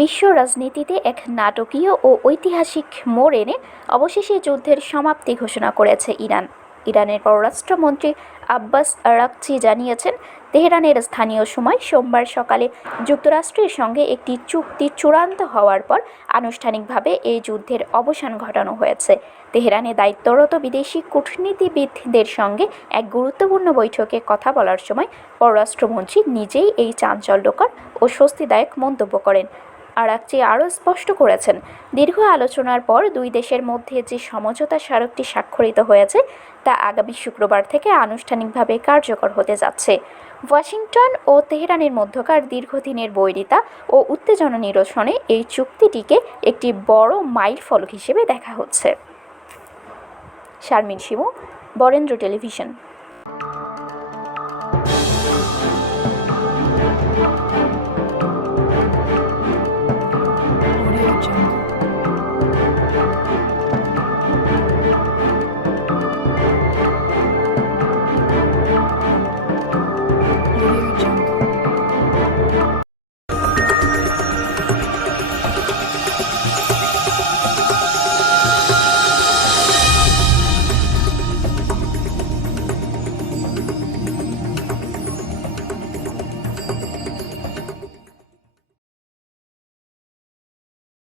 বিশ্ব রাজনীতিতে এক নাটকীয় ও ঐতিহাসিক মোড় এনে অবশেষে যুদ্ধের সমাপ্তি ঘোষণা করেছে ইরান। ইরানের পররাষ্ট্রমন্ত্রী আব্বাস আরাগচি জানিয়েছেন, তেহরানের স্থানীয় সময় সোমবার সকালে যুক্তরাষ্ট্রের সঙ্গে একটি চুক্তি চূড়ান্ত হওয়ার পর আনুষ্ঠানিকভাবে এই যুদ্ধের অবসান ঘটানো হয়েছে। তেহরানে দায়িত্বরত বিদেশি কূটনীতিবিদদের সঙ্গে এক গুরুত্বপূর্ণ বৈঠকে কথা বলার সময় পররাষ্ট্রমন্ত্রী নিজেই এই চাঞ্চল্যকর ও স্বস্তিদায়ক মন্তব্য করেন। আরাগচি আরও স্পষ্ট করেছেন, দীর্ঘ আলোচনার পর দুই দেশের মধ্যে যে সমঝোতা স্মারকটি স্বাক্ষরিত হয়েছে তা আগামী শুক্রবার থেকে আনুষ্ঠানিকভাবে কার্যকর হতে যাচ্ছে। ওয়াশিংটন ও তেহরানের মধ্যকার দীর্ঘদিনের বৈরিতা ও উত্তেজনা নিরসনে এই চুক্তিটিকে একটি বড় মাইলফলক হিসেবে দেখা হচ্ছে। শারমিন শিমু, বরেন্দ্র টেলিভিশন।